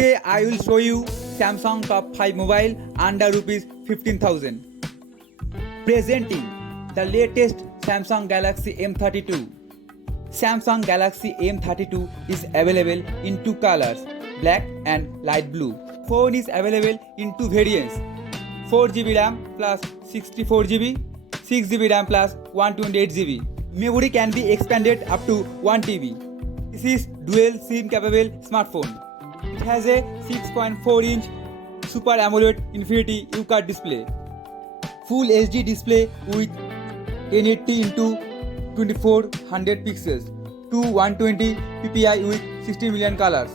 Today I will show you Samsung top 5 mobile under rupees 15,000. Presenting the latest Samsung Galaxy M32. Samsung Galaxy M32 is available in two colors, black and light blue. Phone is available in two variants, 4GB RAM plus 64GB, 6GB RAM plus 128GB. Memory can be expanded up to 1TB. This is dual SIM capable smartphone. It has a 6.4-inch Super AMOLED Infinity UCAD display, Full HD display with 1080 into 2400 pixels to 120 ppi with 16 million colors.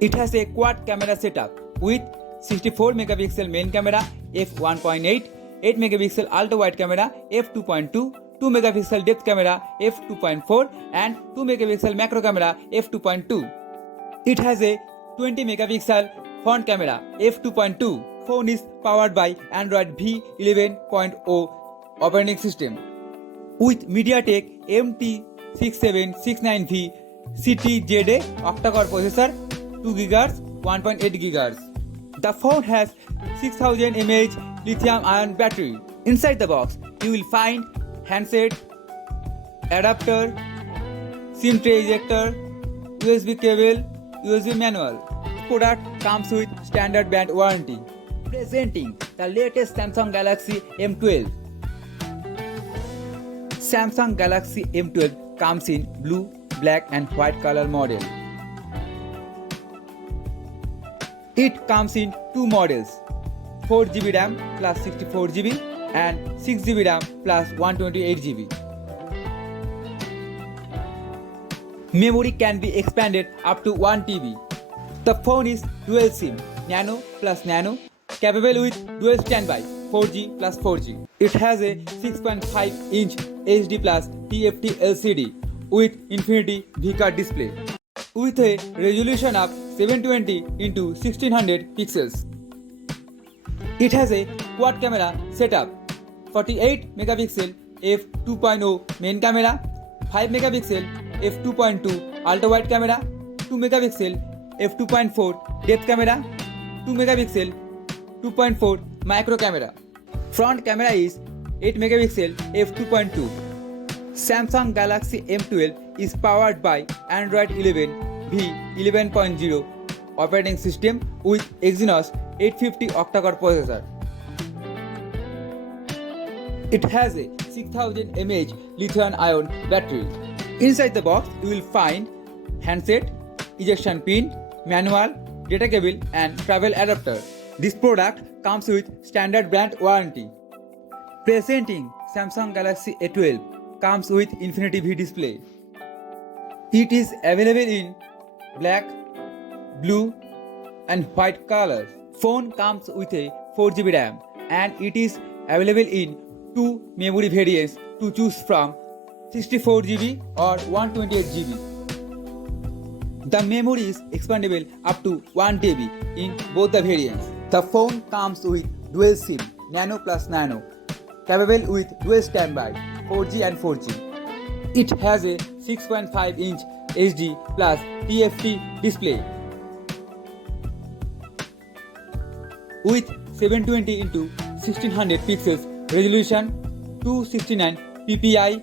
It has a quad camera setup with 64 megapixel main camera f1.8, 8 megapixel ultra wide camera f2.2, 2 megapixel depth camera f2.4 and 2 megapixel macro camera f2.2. It has a 20 megapixel front camera f2.2. Phone is powered by Android V11.0 operating system with MediaTek MT6769V CTZA octa-core processor, 2 GHz, 1.8 GHz. The phone has 6000 mAh lithium-ion battery. Inside the box, you will find handset, adapter, SIM tray ejector, USB cable, USB manual. This product comes with standard band warranty. Presenting the latest Samsung Galaxy M12. Samsung Galaxy M12 comes in blue, black and white color model. It comes in two models, 4GB RAM plus 64GB and 6GB RAM plus 128GB. Memory can be expanded up to 1TB. The phone is dual SIM, Nano plus Nano, capable with dual standby, 4G plus 4G. It has a 6.5-inch HD plus TFT LCD with Infinity VCAD display with a resolution of 720 into 1600 pixels. It has a quad camera setup, 48 megapixel f2.0 main camera, 5 megapixel f2.2 ultra wide camera, 2 megapixel f2.4 depth camera, 2 megapixel 2.4 micro camera. Front camera is 8 megapixel f2.2. Samsung Galaxy M12 is powered by Android 11 V11.0 operating system with Exynos 850 octa-core processor. It has a 6000 mAh lithium-ion battery. Inside the box, you will find handset, ejection pin, manual, data cable and travel adapter. This product comes with standard brand warranty. Presenting Samsung Galaxy A12 comes with Infinity V display. It is available in black, blue and white colors. Phone comes with a 4GB RAM and it is available in two memory variants to choose from, 64GB or 128GB. The memory is expandable up to 1TB in both the variants. The phone comes with dual SIM, Nano plus Nano, capable with dual standby, 4G and 4G. It has a 6.5-inch HD plus TFT display with 720 into 1600 pixels resolution, 269 ppi,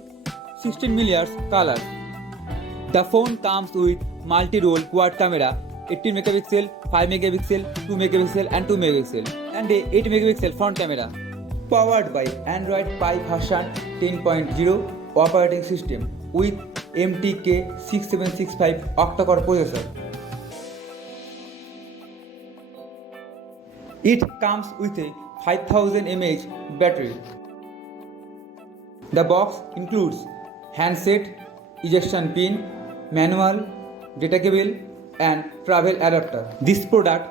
16 million colors. The phone comes with multi-roll quad camera, 18 megapixel, 5 megapixel, 2 megapixel and 2 megapixel and a 8 megapixel front camera. Powered by Android Pie version 10.0 operating system with MTK6765 octa-core processor. It comes with a 5000 mAh battery. The box includes handset, ejection pin, manual, data cable and travel adapter. This product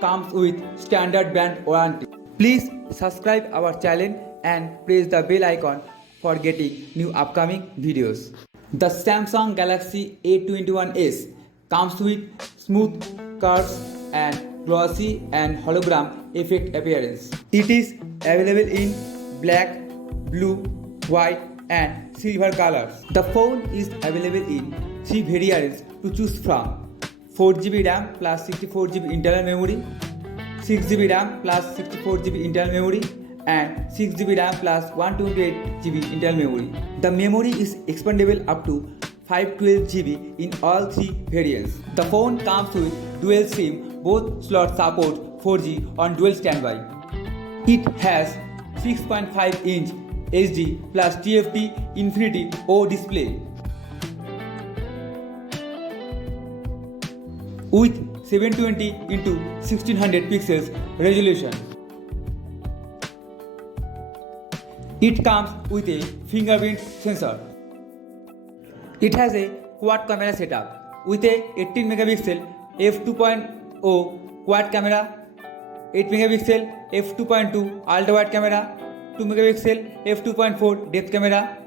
comes with standard brand warranty. Please subscribe our channel and press the bell icon for getting new upcoming videos. The Samsung Galaxy A21s comes with smooth curves and glossy and hologram effect appearance. It is available in black, blue, white and silver colors. The phone is available in three variants to choose from, 4GB RAM plus 64GB internal memory, 6GB RAM plus 64GB internal memory, and 6GB RAM plus 128GB internal memory. The memory is expandable up to 512GB in all three variants. The phone comes with dual SIM, both slots support 4G on dual standby. It has 6.5-inch HD plus TFT Infinity O display with 720 x 1600 pixels resolution. It comes with a fingerprint sensor. It has a quad camera setup with a 18 megapixel f2.0 quad camera, 8 megapixel f2.2 ultra wide camera, 2 megapixel f2.4 depth camera,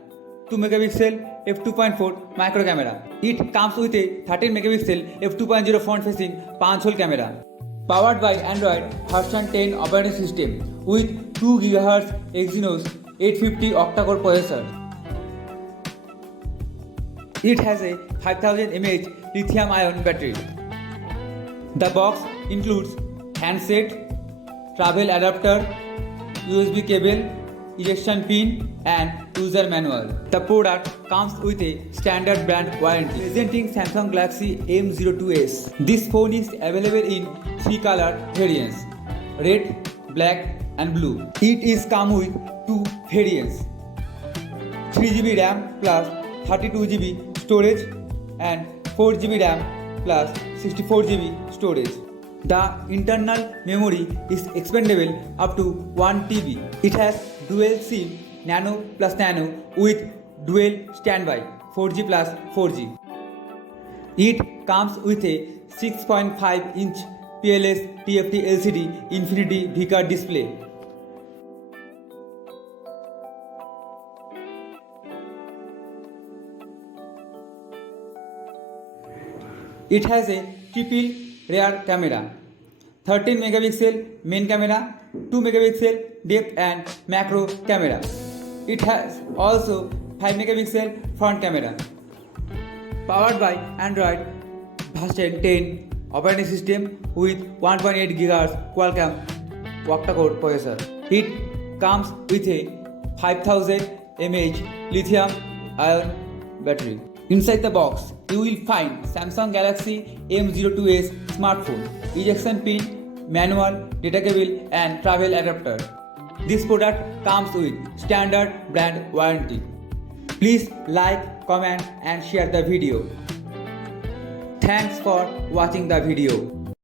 2 megapixel f2.4 micro camera. It comes with a 13 megapixel f2.0 front facing punch-hole camera. Powered by Android version 10 operating system with 2 GHz Exynos 850 octa-core processor. It has a 5000 mAh lithium-ion battery. The box includes handset, travel adapter, USB cable, ejection pin, and user manual. The product comes with a standard brand warranty. Presenting Samsung Galaxy M02s. This phone is available in 3 color variants: red, black, and blue. It is come with 2 variants: 3GB RAM plus 32GB storage and 4GB RAM plus 64GB storage. The internal memory is expandable up to 1 TB. It has dual SIM Nano plus Nano with dual standby 4G plus 4G. It comes with a 6.5-inch PLS TFT LCD Infinity V-Card display. It has a triple rear camera, 13 megapixel main camera, 2 megapixel depth and macro camera. It has also 5 megapixel front camera. Powered by Android version 10 operating system with 1.8 GHz Qualcomm octa-core processor. It comes with a 5000 mAh lithium-ion battery. Inside the box, you will find Samsung Galaxy M02s smartphone, ejection pin, manual, data cable, and travel adapter. This product comes with standard brand warranty. Please like, comment, and share the video. Thanks for watching the video.